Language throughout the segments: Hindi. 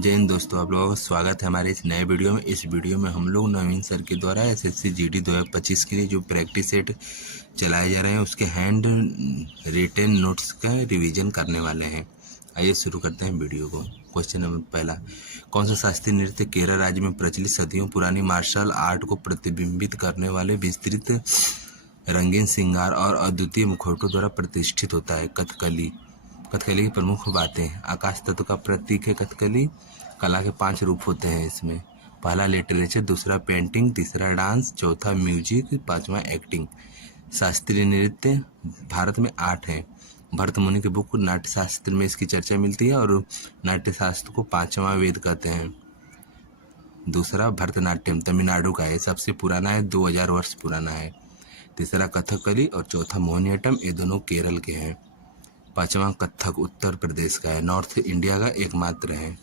जय हिंद दोस्तों, आप लोगों का स्वागत है हमारे इस नए वीडियो में। इस वीडियो में हम लोग नवीन सर के द्वारा एसएससी जीडी 2025 के लिए जो प्रैक्टिस सेट चलाए जा रहे हैं उसके हैंड रिटेन नोट्स का रिवीजन करने वाले हैं। आइए शुरू करते हैं वीडियो को। क्वेश्चन नंबर पहला, कौन सा शास्त्रीय नृत्य केरल राज्य में प्रचलित सदियों पुरानी मार्शल आर्ट को प्रतिबिंबित करने वाले विस्तृत रंगीन श्रृंगार और अद्वितीय मुखौटों द्वारा प्रतिष्ठित होता है? कथकली। कथकली की प्रमुख बातें, आकाश तत्व का प्रतीक है कथकली। कला के 5 रूप होते हैं इसमें। पहला लिटरेचर, दूसरा पेंटिंग, तीसरा डांस, चौथा म्यूजिक, पांचवा एक्टिंग। शास्त्रीय नृत्य भारत में 8 हैं। भरत मुनि के बुक नाट्यशास्त्र में इसकी चर्चा मिलती है और नाट्यशास्त्र को 5वां वेद कहते हैं। दूसरा भरतनाट्यम तमिलनाडु का है, सबसे पुराना है, 2000 वर्ष पुराना है। तीसरा कथकली और चौथा मोहिनीअट्टम, ये दोनों केरल के हैं। पांचवा कथक उत्तर प्रदेश का है, नॉर्थ इंडिया का एकमात्र है।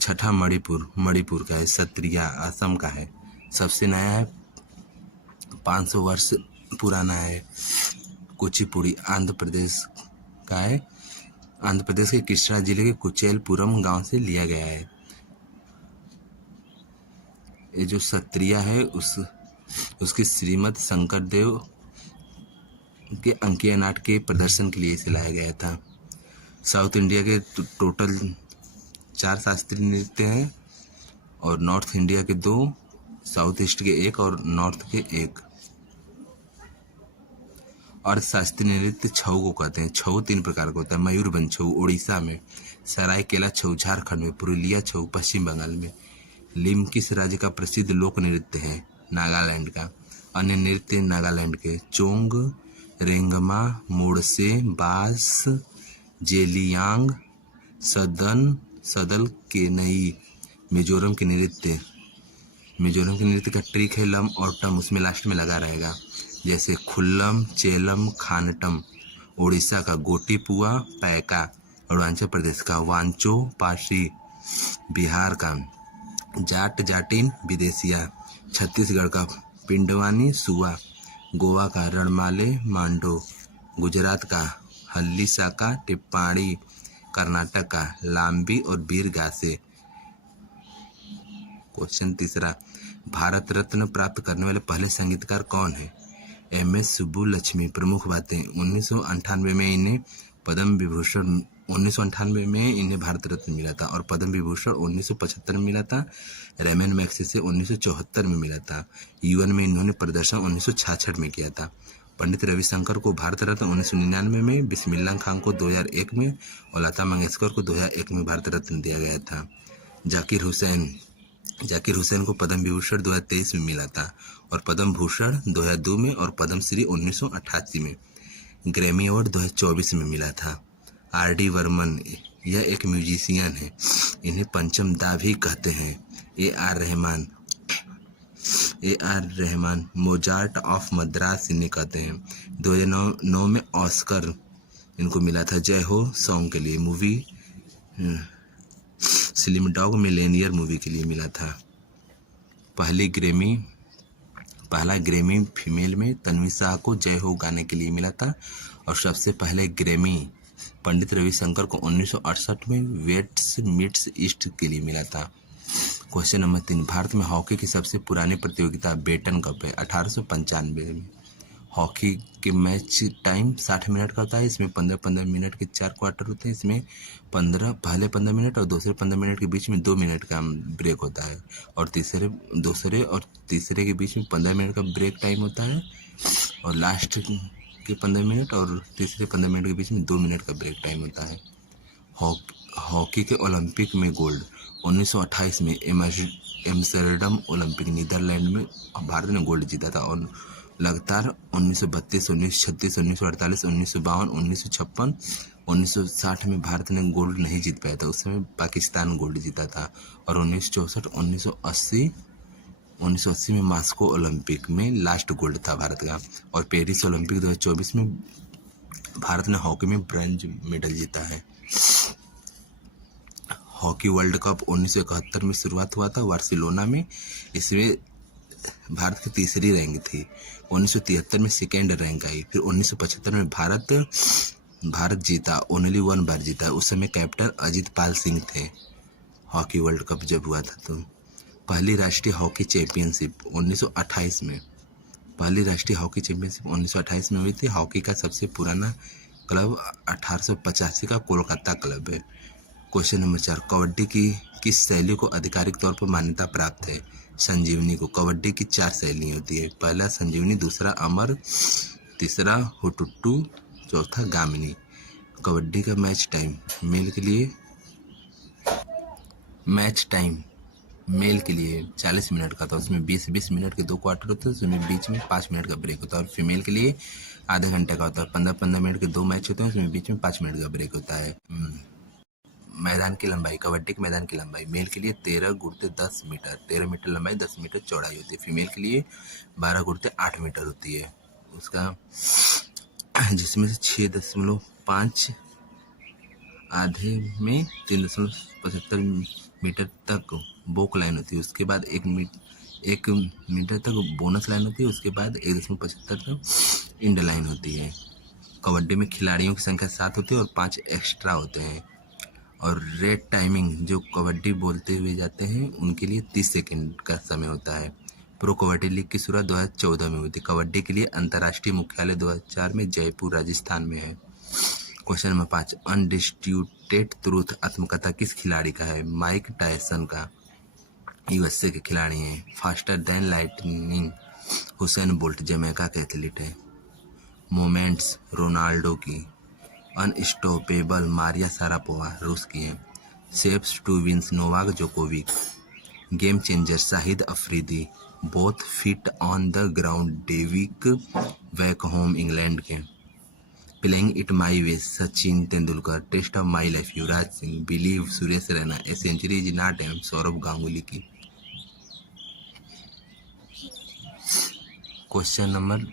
छठा मणिपुर का है। सत्रिया असम का है, सबसे नया है, 500 वर्ष पुराना है। कुचिपुड़ी आंध्र प्रदेश का है, आंध्र प्रदेश के कृष्णा जिले के कुचेलपुरम गांव से लिया गया है। ये जो सत्रिया है उसके श्रीमद शंकर देव के अंकीय नाट के प्रदर्शन के लिए इसे लाया गया था। साउथ इंडिया के टोटल 4 शास्त्रीय नृत्य हैं और नॉर्थ इंडिया के 2, साउथ ईस्ट के 1 और नॉर्थ के 1। और शास्त्रीय नृत्य छऊ को कहते हैं। छऊ 3 प्रकार का होता है, मयूरभंज छऊ उड़ीसा में, सरायकेला छऊ झारखंड में, पुरुलिया छऊ पश्चिम बंगाल में। लिम किस राज्य का प्रसिद्ध लोक नृत्य है? नागालैंड का। अन्य नृत्य नागालैंड के चोंग, रेंगमा, मोड़से, बास, जेलियांग, सदल केनई। मिजोरम के नृत्य का ट्रिक है लम और टम, उसमें लास्ट में लगा रहेगा, जैसे खुल्लम, चेलम, खानटम। उड़ीसा का गोटीपुआ, पैका। अरुणाचल प्रदेश का वांचो, पाशी। बिहार का जाट जाटिन, विदेशिया। छत्तीसगढ़ का पिंडवानी, सुआ। गोवा का रणमाले, मांडो। गुजरात का हल्ली साका, टिप्पाणी। कर्नाटक का लांबी और बीरगासे। क्वेश्चन तीसरा, भारत रत्न प्राप्त करने वाले पहले संगीतकार कौन है? MS सुब्बुलक्ष्मी। प्रमुख बातें, 1998 में इन्हें पद्म विभूषण 1998 में इन्हें भारत रत्न मिला था और पद्म विभूषण 1975 में मिला था। रैमन मैग्सेसे 1974 में मिला था। UN में इन्होंने प्रदर्शन 1966 में किया था। पंडित रविशंकर को भारत रत्न 1999 में, बिस्मिल्लाह खान को 2001 में और लता मंगेशकर को 2001 में भारत रत्न दिया गया था। जाकिर हुसैन को पद्म विभूषण 2023 में मिला था और पद्म भूषण 2002 में और पद्म श्री 1988 में। ग्रैमी अवार्ड 2024 में मिला था। RD बर्मन, यह एक म्यूजिशियन है, इन्हें पंचम दा भी कहते हैं। AR Rahman Mozart of Madras इन्हें कहते हैं। 2009 में ऑस्कर इनको मिला था जय हो सॉन्ग के लिए। Movie slim dog Millionaire movie के लिए मिला था। पहला ग्रैमी फीमेल में तन्वी शाह को जय हो गाने के लिए मिला था और सबसे पहले ग्रैमी पंडित रविशंकर को 1968 में वेट्स मीट्स ईस्ट के लिए मिला था। क्वेश्चन नंबर 3, भारत में हॉकी की सबसे पुरानी प्रतियोगिता बेटन कप है। 1895 में। हॉकी के मैच टाइम 60 मिनट का होता है। इसमें 15-15 मिनट के 4 क्वार्टर होते हैं। इसमें पहले 15 मिनट और दूसरे 15 मिनट के बीच में 2 मिनट का ब्रेक होता है और दूसरे और तीसरे के बीच में 15 मिनट का ब्रेक टाइम होता है और लास्ट के 15 मिनट और तीसरे 15 मिनट के बीच में 2 मिनट का ब्रेक टाइम होता है। हॉकी के ओलंपिक में गोल्ड 1928 में एम्स्टर्डम ओलंपिक नीदरलैंड में भारत ने गोल्ड जीता था और लगातार 1932, 1936, 1948, 1952, 1956, 1960 में भारत ने गोल्ड नहीं जीत पाया था। उस समय पाकिस्तान गोल्ड जीता था और 1964, 1980 में मॉस्को ओलंपिक में लास्ट गोल्ड था भारत का और पेरिस ओलंपिक 2024 में भारत ने हॉकी में ब्रॉन्ज मेडल जीता है। हॉकी वर्ल्ड कप 1971 में शुरुआत हुआ था बार्सिलोना में। इसमें भारत की तीसरी रैंक थी। 1973 में सेकेंड रैंक आई। फिर 1975 में भारत जीता, ओनली 1 बार जीता। उस समय कैप्टन अजित पाल सिंह थे। हॉकी वर्ल्ड कप जब हुआ था तो पहली राष्ट्रीय हॉकी चैंपियनशिप 1928 में, पहली राष्ट्रीय हॉकी चैंपियनशिप 1928 में हुई थी। हॉकी का सबसे पुराना क्लब 1885 का कोलकाता क्लब है। क्वेश्चन नंबर 4, कबड्डी की किस शैली को आधिकारिक तौर पर मान्यता प्राप्त है? संजीवनी को। कबड्डी की 4 शैली होती है, पहला संजीवनी, दूसरा अमर, तीसरा हुटुटू, चौथा गामिनी। कबड्डी का मैच टाइम मेल के लिए, मैच टाइम मेल के लिए 40 मिनट का था, उसमें 20-20 मिनट के 2 क्वार्टर होते हैं, उसमें बीच में 5 मिनट का ब्रेक होता है। और फीमेल के लिए आधे घंटे का होता है, 15-15 मिनट के 2 मैच होते हैं, उसमें बीच में 5 मिनट का ब्रेक होता है। मैदान की लंबाई, कबड्डी के मैदान की लंबाई मेल के लिए 13 गुणित 10 मीटर, 13 मीटर लंबाई, 10 मीटर चौड़ाई होती है। फीमेल के लिए 12 गुणित 8 मीटर होती है उसका, जिसमें से 6.5 आधे में 3.75 मीटर तक बोक लाइन होती है, उसके बाद 1 मीटर तक बोनस लाइन होती है, उसके बाद 1.75 तक इंड लाइन होती है। कबड्डी में खिलाड़ियों की संख्या 7 होती है और 5 एक्स्ट्रा होते हैं। और रेड टाइमिंग जो कबड्डी बोलते हुए जाते हैं उनके लिए 30 सेकंड का समय होता है। प्रो कबड्डी लीग की शुरुआत 2014 में हुई थी। कबड्डी के लिए अंतर्राष्ट्रीय मुख्यालय 2004 में जयपुर राजस्थान में है। क्वेश्चन नंबर 5, अनडिस्प्यूटेड ट्रूथ आत्मकथा किस खिलाड़ी का है? माइक टायसन का, यूएसए के खिलाड़ी हैं। Faster than lightning Usain Bolt Jamaica के एथलीट है। मोमेंट्स रोनाल्डो की। अनस्टॉपेबल मारिया शारापोवा रूस की हैं। Saves to wins Novak Djokovic. Game changer Shahid Afridi. Both feet on the ground David Beckham England के। Playing it my way Sachin Tendulkar. Test of my life Yuvraj Singh. Believe Suresh Raina. A century is not एम सौरभ गांगुली की। क्वेश्चन नंबर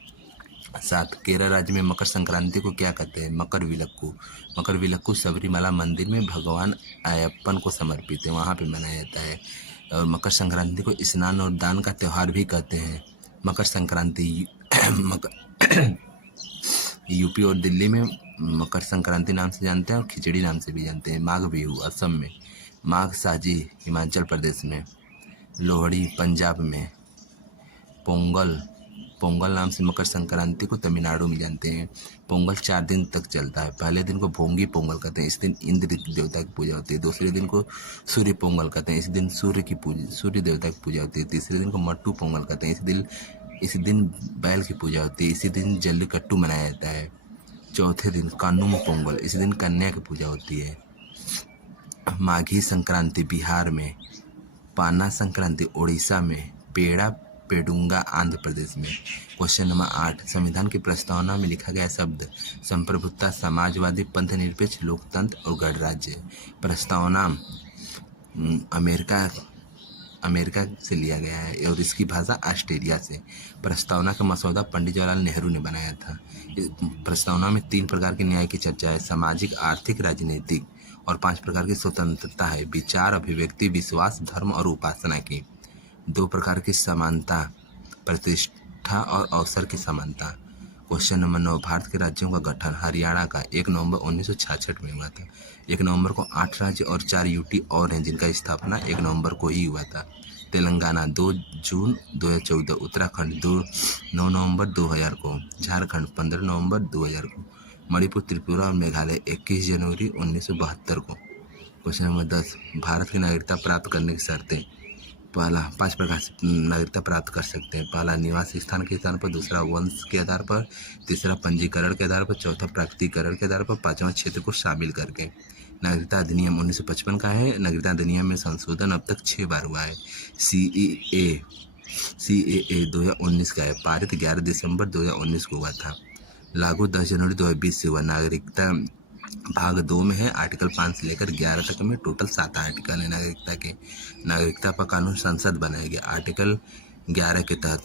7, केरल राज्य में मकर संक्रांति को क्या कहते हैं? मकर विलक्कू। मकर विलक्कू सबरीमाला मंदिर में भगवान अयप्पन को समर्पित है, वहाँ पे मनाया जाता है। और मकर संक्रांति को स्नान और दान का त्यौहार भी कहते हैं। मकर संक्रांति यूपी और दिल्ली में मकर संक्रांति नाम से जानते हैं और खिचड़ी नाम से भी जानते हैं। माघ बिहू असम में, माघ साजी हिमाचल प्रदेश में, लोहड़ी पंजाब में, पोंगल नाम से मकर संक्रांति को तमिलनाडु में जानते हैं। पोंगल 4 दिन तक चलता है। पहले दिन को भोंगी पोंगल कहते हैं, इस दिन इंद्र देवता की पूजा होती है। दूसरे दिन को सूर्य पोंगल कहते हैं, इस दिन सूर्य देवता की पूजा होती है। तीसरे दिन को मट्टू पोंगल कहते हैं, इस दिन बैल की पूजा होती है। इसी दिन जल्लीकट्टू मनाया जाता है। चौथे दिन कानुम पोंगल, इसी दिन कन्या की पूजा होती है। माघी संक्रांति बिहार में, पाना संक्रांति उड़ीसा में, पेड़ा पेडुंगा आंध्र प्रदेश में। क्वेश्चन नंबर 8, संविधान की प्रस्तावना में लिखा गया शब्द संप्रभुता, समाजवादी, पंथ निरपेक्ष, लोकतंत्र और गणराज्य। प्रस्तावना अमेरिका से लिया गया है और इसकी भाषा ऑस्ट्रेलिया से। प्रस्तावना का मसौदा पंडित जवाहरलाल नेहरू ने बनाया था। प्रस्तावना में 3 प्रकार के न्याय की चर्चा है, सामाजिक, आर्थिक, राजनीतिक, और 5 प्रकार की स्वतंत्रता है, विचार, अभिव्यक्ति, विश्वास, धर्म और उपासना की। 2 प्रकार की समानता, प्रतिष्ठा और अवसर की समानता। क्वेश्चन नंबर 9, भारत के राज्यों का गठन। हरियाणा का 1 नवंबर 1966 में हुआ था। 1 नवंबर को 8 राज्य और 4 यूटी और हैं जिनका स्थापना 1 नवंबर को ही हुआ था। तेलंगाना 2 जून 2014, उत्तराखंड 9 नवंबर 2000 को, झारखंड 15 नवंबर 2000 को, मणिपुर, त्रिपुरा और मेघालय 21 जनवरी 1972 को। क्वेश्चन नंबर 10, भारत की नागरिकता प्राप्त करने की शर्तें। पहला, 5 प्रकार से नागरिकता प्राप्त कर सकते हैं। पहला, निवास स्थान के आधार पर, दूसरा वंश के आधार पर, तीसरा पंजीकरण के आधार पर, चौथा प्राकृतिकरण के आधार पर, 5वां क्षेत्र को शामिल करके। नागरिकता अधिनियम 1955 का है। नागरिकता अधिनियम में संशोधन अब तक 6 बार हुआ है। CAA 2019 का है, पारित 11 दिसंबर 2019 को हुआ था, लागू 10 जनवरी 2020 से हुआ। नागरिकता भाग 2 में है, आर्टिकल 5 से लेकर 11 तक में टोटल 7 आर्टिकल है नागरिकता के। नागरिकता पर कानून संसद बनाया गया। आर्टिकल 11 के तहत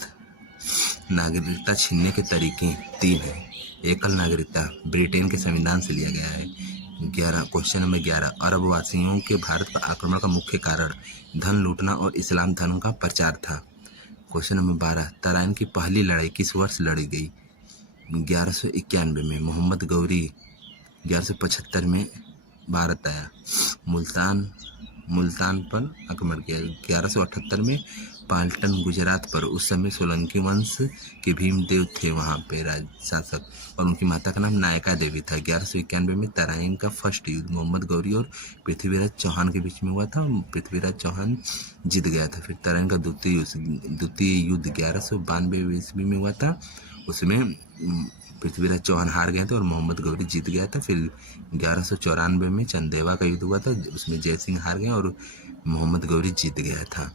नागरिकता छीनने के तरीके 3 हैं। एकल नागरिकता ब्रिटेन के संविधान से लिया गया है। 11, क्वेश्चन नंबर 11, अरब वासियों के भारत पर आक्रमण का मुख्य कारण धन लूटना और इस्लाम धर्म का प्रचार था। क्वेश्चन नंबर 12, तराइन की पहली लड़ाई किस वर्ष लड़ी गई? 1191 में। मोहम्मद गौरी 1175 में भारत आया। मुल्तान मुल्तान पर आक्रमण किया। 1178 में पाटन गुजरात पर, उस समय सोलंकी वंश के भीमदेव थे वहाँ पे राज शासक, और उनकी माता का नाम नायका देवी था। 1191 में तराइन का फर्स्ट युद्ध मोहम्मद गौरी और पृथ्वीराज चौहान के बीच में हुआ था। पृथ्वीराज चौहान जीत गया था। फिर तराइन का द्वितीय युद्ध 1192 ईस्वी में हुआ था। उसमें पृथ्वीराज चौहान हार गए थे और मोहम्मद गौरी जीत गया था। फिर 1194 में चंदेवा का युद्ध हुआ था, उसमें जय सिंह हार गए और मोहम्मद गौरी जीत गया था।